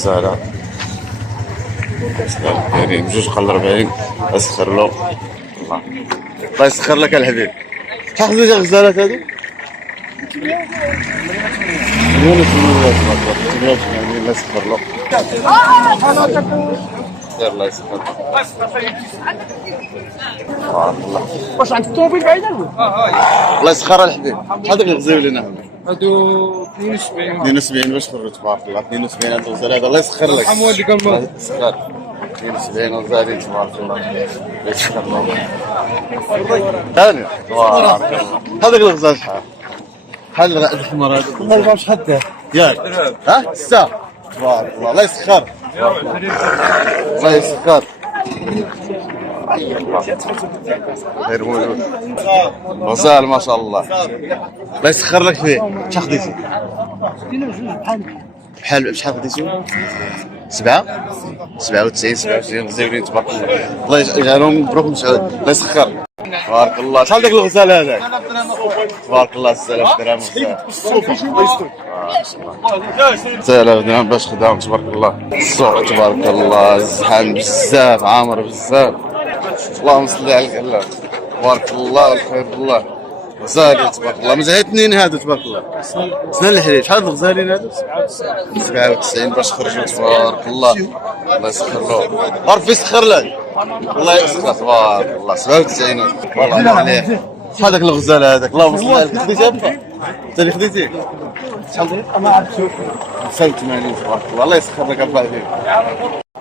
غزالة كريم 2 اسخر له. الله يسخر لك الحبيب. شحال خديتي الغزالات هادو؟ 180. الله يسخر له. الله يسخر. الله. واش عندك الطوموبيل بعيدة؟ الله يسخر الحبيب. شحال داك الغزال لنا هذا؟ هادو 72. 72 باش خرج تبارك الله. 72 هاد الغزال هذا الله يسخر لك. شحال والديك الله يسخر. 72 غزالين تبارك الله. الله يسخر لهم. ثاني تبارك الله. هذاك الغزال شحال؟ شحال الحمار هذا؟ ما يبغاش حتى ياك ها 6 تبارك الله. الله يسخر. الله يسخر. غير موجود غزال ما شاء الله. الله يسخر لك فيه. شحال خديتي؟ بحال شحال خديتي؟ 97 غزالين تبارك الله. الله يجعلهم مبروك مسعود. الله يسخر. تبارك الله. شحال داك الغزال هذاك؟ تبارك الله 6000 درهم. 6000 درهم باش خدام تبارك الله. السوق تبارك الله زحام بزاف عامر بزاف. اللهم صل على الكلام. تبارك الله الخير الله. غزالين تبارك الله. مزال 2 هادو تبارك الله. سنان الحليب. شحال الغزالين هادو؟ 97 باش خرجوا تبارك الله. الله يسخر له. عرف يسخر لك. الله يسخر تبارك الله. 97 والله عليه. شحال داك الغزال هذاك؟ اللهم صل على الكلام. خديتي هبه؟ انت اللي خديتي؟ شحال؟ ما عرفتش. 85 تبارك الله. الله يسخر لك ابا حبيبي.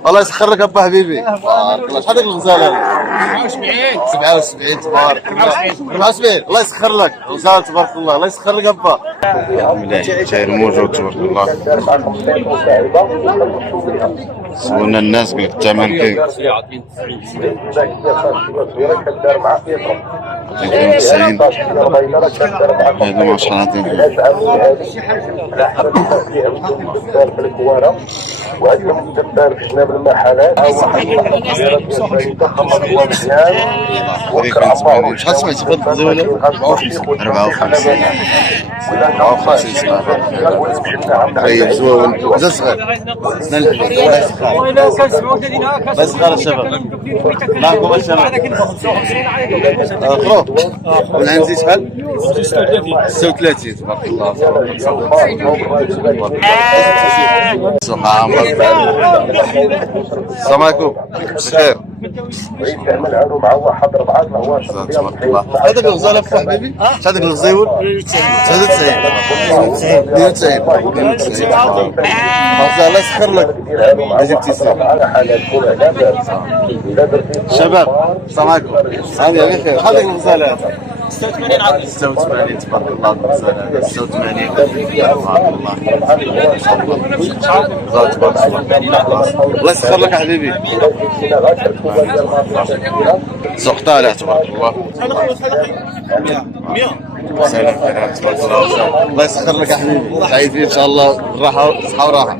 الله يسخر لك ابا حبيبي. تبارك الله. شحال داك الغزال هذا؟ 77 تبارك الله. 74 الله يسخر لك غزال تبارك الله. الله يسخر لك ابا. مليح شاير موجود تبارك الله. سولنا الناس قال الثمن كاين 92. هذا ما شحال عطيك وعندهم تبان في جناب المحلات شحال سمعتي في هاد الزوله؟ 54 طيب زوين مازال صغير. سنان الحبيب. الله يسخر. الله يسخر الشباب. معكم الشباب. خروف والعنزي شحال؟ 36 تبارك الله. سوق عامر. السلام عليكم. بخير. يتعامل مع واحد 4 هو تبارك الله. هذاك الغزال فوق حبيبي؟ شحال هذاك الغزيول؟ 99. 92. الله يسخر لك. جبتي شباب السلام عليكم. هذه بخير. شحال هذاك الغزال هذا؟ 86 عاد 86 تبارك الله. الغزال هذا 86 تبارك الله. تبارك الله. الله يسخر لك حبيبي. سوق طالع تبارك الله. 100 سلام تبارك الله. الله يسخر لك حبيبي. سعيدين ان شاء الله بالراحه والصحه وراحه.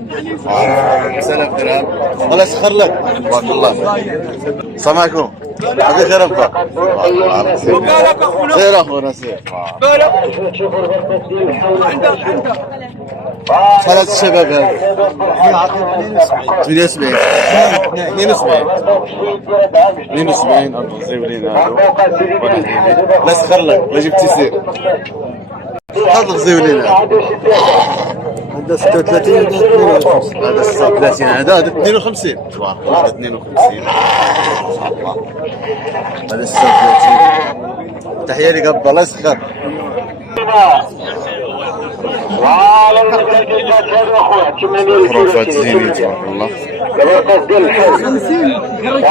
سلام درهم. الله يسخر لك تبارك الله. السلام عليكم. عافية خير ابا. خير اخونا سير. شحال هاد الشباب هذا؟ 78 72 ابو زوينين هادو. الله يسخر لك. الله جبتي سير. شحال الغزيولين هذا؟ هذا 36 هذا 36 هذا 52 تبارك الله. 52 هذا 36. تحية لك ابا. الله يسخر. خرافات زينين تبارك الله. الرقص ديال الحج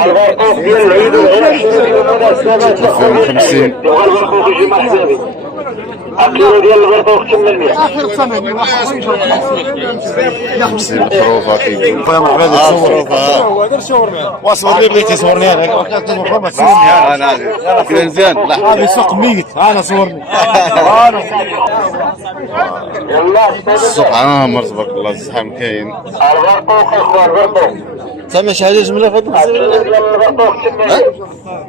الرقص ديال العيد والمناسبات 50 والبرقوق يجي مع حسابي. الكيلو ديال البرقوق كم المية؟ اخر ثمن 50 خرافات كيجيو. مرحبا دير صور معاه وصور لي بغيتي صورني انا كنت انا كذا مزيان. هذا سوق ميت. انا صورني. السوق عامر تبارك الله. الزحام كاين. البرقوق اخويا البرقوق سامع شحال جمله في هذا الكيلو ديال البرقوق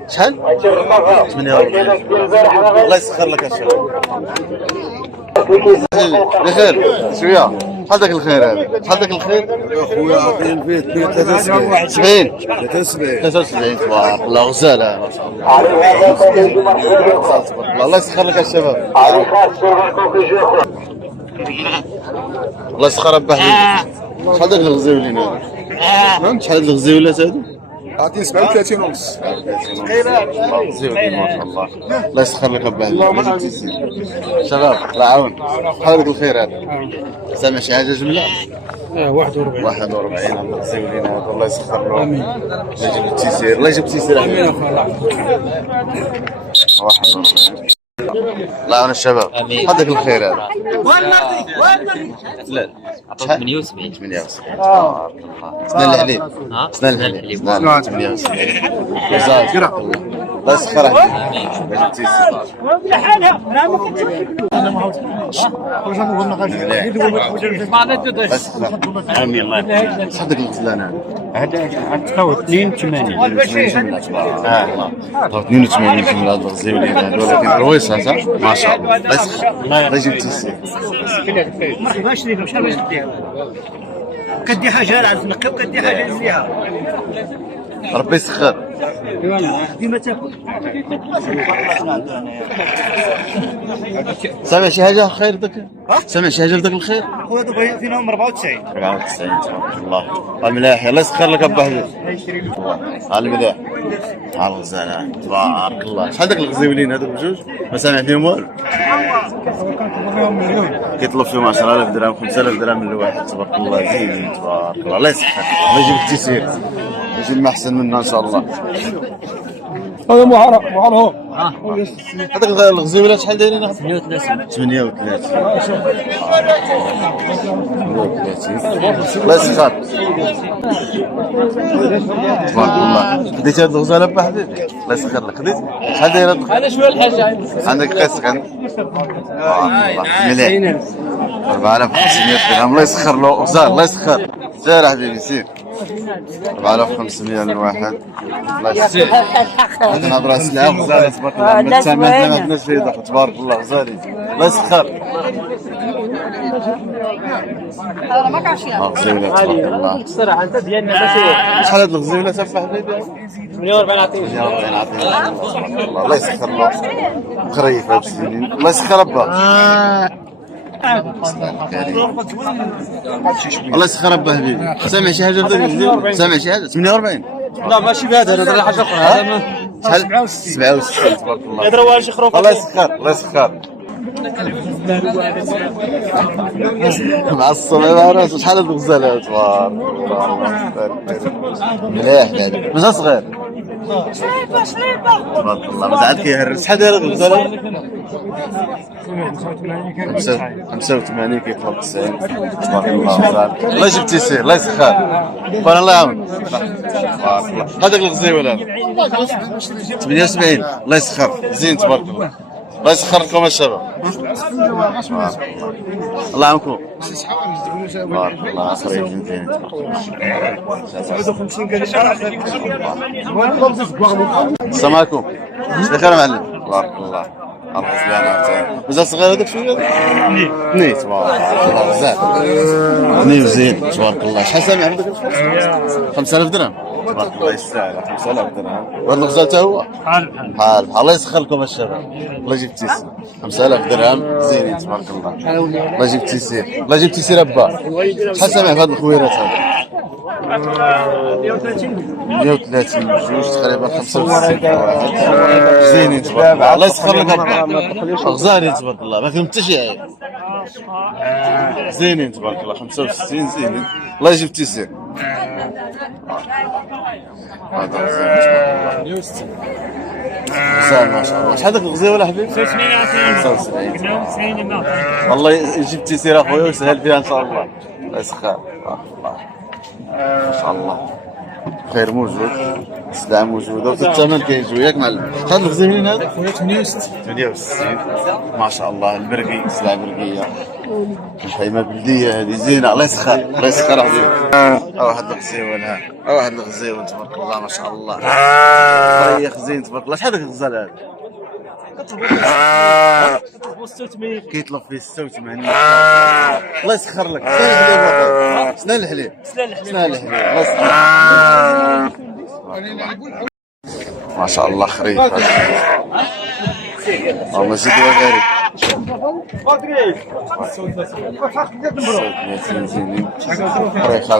شحال؟ 48. الله يسخر لك الشباب. بخير شويه. شحال داك الخير هذا؟ شحال داك الخير؟ خويا عاطين فيه 73 70 73 73 تبارك الله غزاله ما شاء الله. تبارك الله يسخر لك الشباب. الله يسخر ربه عليك. شحال داك الغزيولين هذا؟ شحال هاد الغزيولات هادو؟ عاطين 37 ونص. غزيولين ما شاء الله. الله يسخر لك ربه عليك. شباب الله يعاون. شحال داك الخير هذا؟ سامع شي حاجه جمله؟ 41 41 غزيولين هذا الله يسخر له. امين. الله يجيب التيسير الله يجيب التيسير. امين. 41 الله يعاون الشباب. هذاك الخير هذا. لا عطوك 78 78 تبارك الله. سنان الحليب. سنان الحليب. سنان 78 جزاك الله. الله يسخر عليك. امين الله يحفظك. صدق الغزلان هذا تساوي 82 الله 82 في هذا الغزيولين هذول ولكن رويصه صح؟ ما شاء الله. الله يسخر الله يجيب التيسير. مرحبا شريف شحال باش دير كدي حاجه على الزنقه وكدي حاجه نزيها ربي يسخر. ديما تاكل سامع شي حاجه خير ذاك؟ سامع شي حاجه لذاك الخير؟ خويا دوك فينا 94 94 تبارك الله. الملاح الله يسخر لك ابو حبيب. الملاح على الغزاله تبارك الله. شحال داك الغزيولين هذوك بجوج؟ ما سامع فيهم والو؟ كيطلب فيهم 10000 درهم 5000 درهم من الواحد تبارك الله. زين تبارك الله. الله يسخر الله يجيب التيسير يجي المحسن منه ان شاء الله. هذا معرف هذاك الغزيولات شحال دايرين؟ 38 الله يسخر تبارك الله. خديت هاد الغزاله با حبيبي الله يسخر لك. خديت شحال دايره؟ انا شويه الحاجه عندك قسق عندك مليح 4500 درهم. الله يسخر له غزال الله يسخر. سير حبيبي سير 4500 للواحد. الله يسخر. هذا نهضر على السلعه غزاله تبارك الله. ما عندناش فيه ضغط تبارك الله غزالي الله يسخر. غزيولات تبارك الله. الصراحه انت ديالنا ماشي شحال هاد الغزيولات تفاح حبيبي؟ 48 عطيه 48 عطيه الله يسخر له. خريف هاد السنين الله يسخر ربه. الله يسخر ربه حبيبي. سامع شي حاجه سامع شي حاجه 48 لا ماشي بهذا هذا حاجه اخرى هذا شحال 67 تبارك الله. يضربوا شي خروف الله يسخر الله يسخر. مع الصبع مع راسه. شحال هاد الغزاله تبارك الله. مليح هذا مازال صغير تبارك الله. مازال كيهرس. شحال داير الغزاله؟ 85 كيطلب 90 تبارك الله. الله يجيب التيسير الله يسخر. بارك الله يعاون. تبارك الله. هذاك الغزيول هذا 78 الله يسخر. زين تبارك الله. الله يسخر لكم الشباب. الله يعاونكم. بارك الله خريج زين السلام عليكم. بخير معلم تبارك الله. مازال صغير هذاك شويه؟ ني تبارك الله بزاف ني وزين تبارك الله. شحال سامع هذاك 5000 درهم تبارك الله يستاهل 5000 درهم. وهذا الغزال حتى هو بحال الله يسخر لكم الشباب. الله يجيب التيسير 5000 درهم زينين تبارك الله. الله يجيب التيسير الله يجيب التيسير ابا. شحال سامع في هذه الخويرات هذا؟ 130 جوج تقريبا 65 زينين تبارك الله. الله يسخر لك ابا. غزالين تبارك الله ما فيهم حتى شي عيب. زينين تبارك الله 65 زينين. الله يجيب التيسير. هذا غزال تبارك الله. غزال ما شاء الله. شحال داك الغزال ولا حبيبي؟ 75 والله يجيب التيسير اخويا ويسهل فيها ان شاء الله. الله يسخر الله ما شاء الله. خير موجود السلعه موجوده والثمن كيجيو ياك معلم. شحال الغزالين هذا؟ 68 ما شاء الله. البرقي سلعه برقيه الحيمه بلديه هذه زينه. الله يسخر الله يسخر حبيبي. واحد الغزيول ها واحد الغزيول تبارك الله ما شاء الله. ريخ زين تبارك الله. شحال داك الغزال هذا؟ كيطلب فيه 86. الله يسخر لك. سنان الحليب. سنان الحليب. الله يسخر. ما شاء الله خريف. اللهم زد وبارك.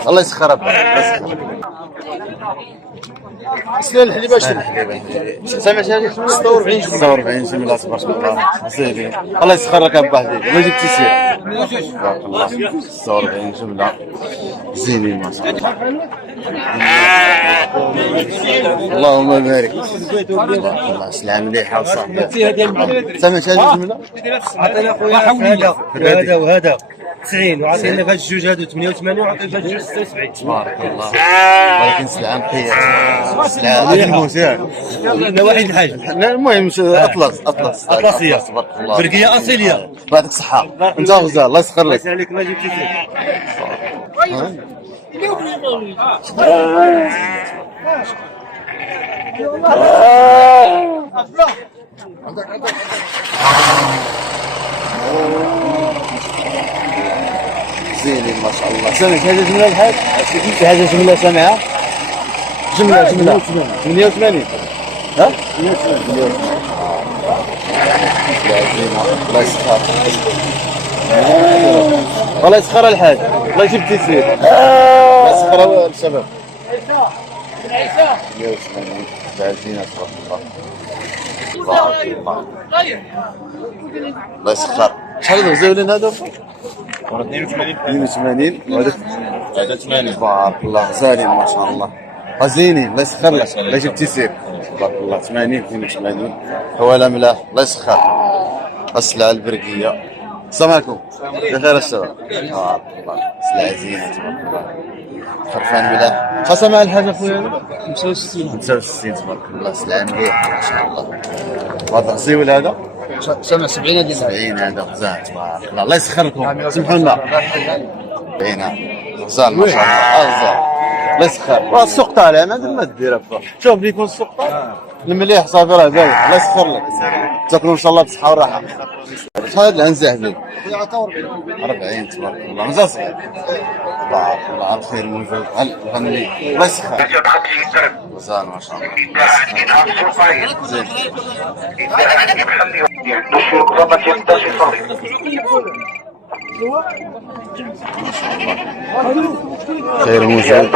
الله يسخر. سنان الحليب اش سامع شي 46 جمله تبارك الله زينين. الله يسخر لك ابا حبيبي. ما جبتي سير تبارك الله. 46 جمله زينين ما شاء الله. اللهم بارك. الله سلام مليحه وصافي. سامع شي جمله عطينا خويا هذا وهذا 90 وعطينا فهاد الجوج هادو 88 وعطينا فهاد الجوج 76. تبارك الله. ولكن سلام خير. سلام الموسى. يلا واحد الحاج. المهم اطلس اطلسيه تبارك الله. برقيه اصيليه. بعدك صحه. انت غزال الله يسخر لك. عليك ما جبتي سير. زينين ما شاء الله. سامع هذه جمله الحاج؟ هذه جمله سامعها؟ جمله 88. ها؟ 88. الله يسخر. الله يسخر الحاج. الله يجيب تيسير. الله يسخر الشباب. 180 30 تبارك الله. تبارك الله. الله يسخر. شحال الغزالين هذا؟ 82 وهذا 80. تبارك الله غزالين ما شاء الله. زينين الله يسخر لك. الله يجيب تيسير. تبارك الله 80 82 حواله ملاح. الله يسخر. السلعه البرقيه. السلام عليكم. بخير الشباب. تبارك الله سلعه زينه تبارك الله. خرفان ملاح. خاصه مع الحاج اخويا 65 تبارك الله. سلعه مليحه ما شاء الله. وهذا غزيول هذا سامع 70 ديال 70 هذا غزال تبارك الله. الله يسخر لكم. سمحوا لنا. 70 غزال ما شاء الله. غزال الله يسخر. السوق طالع ما عندنا ما دير ابا. شوف اللي يكون السوق طالع المليح صافي راه باين. الله يسخر لك. تاكلوا ان شاء الله بالصحه والراحه. شحال هاد العنزه حبيبي؟ 40 تبارك الله. مازال صغير. تبارك الله على الخير موجود. غني الله يسخر. غزال ما شاء الله. زين. خير موجود.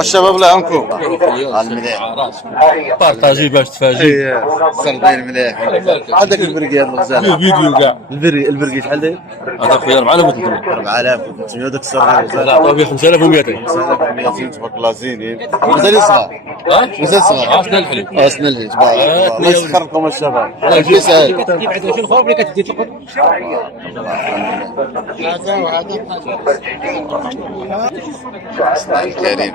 الشباب لا عنكم المليح بارطاجي باش تفاجئ. سردين مليح. عندك البرقي هذا الغزال فيديو كاع البرقي شحال داير؟ هذا خويا 4300 4300 هذاك السردين الغزال لا طوبي 5200 تبارك الله زينين. مازال صغار مازال صغار. سنان الحليب سنان الحليب تبارك الله. الله يسخركم الشباب. الله يسعدك. كتجيب شي الخوف اللي كتدي تقول الله الكريم.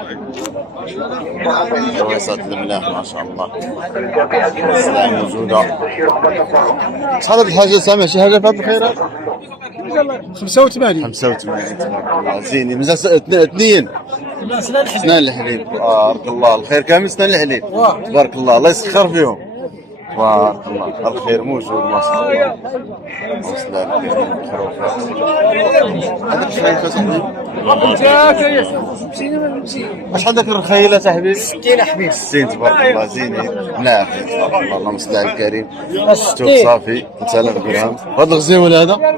جوازات الملاح ما شاء الله. السلام موجودة. شحال هاد الحاجة سامع شي حاجة في هاد الخيرات؟ 85 تبارك الله زينين. مازال اثنين سنان الحليب. تبارك الله الخير كامل سنان الحليب. تبارك الله الله يسخر فيهم. تبارك الله الخير موجود ما شاء الله. وصلنا الخروفات. هذاك الشيء صاحبي اش عندك الرخيله صاحبي؟ 60 حبيبي 60 تبارك الله زينين. لا تبارك الله اللهم صل على الكريم. شوف صافي 3000 درهم. هذا الغزيول هذا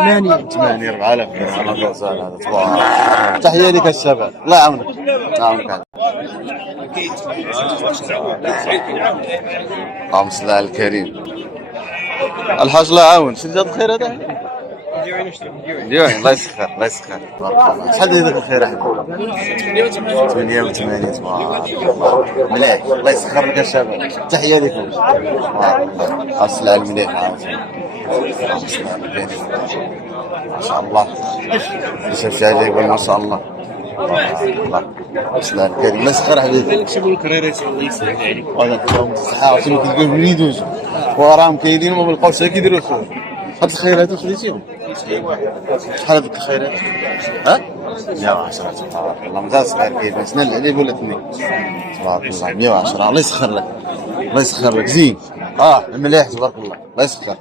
80 4000 درهم. هذا الغزال هذا تبارك. تحيه لك الشباب الله يعاونك. يعاونك. اللهم صل على الكريم. الحاج الله يعاون. شنو هذا الخير هذا؟ مليون. الله يسخر الله يسخر. تبارك الله. شحال هذاك الخير احمد؟ 88 تبارك الله. مليح الله يسخر لك الشباب. تحيه لكم. السلعه المليحه ما شاء الله. شفت عليه ما شاء الله. الله السلام الكريم. الله يسخر حبيبي. شغل الكريرات الله يسهل عليك. وانا كنت صحه شنو كيلقاو منين يدوزوا وراهم كاينين وما بلقاوش كيديروا الخير. هاد الخير هادو خديتيهم شحال هذيك الخيرات؟ ها؟ 110 تبارك الله مازال صغير كيفاش شنو اللي ولا اثنين تبارك الله 110 الله يسخر لك الله يسخر لك زين مليح تبارك الله الله يسخر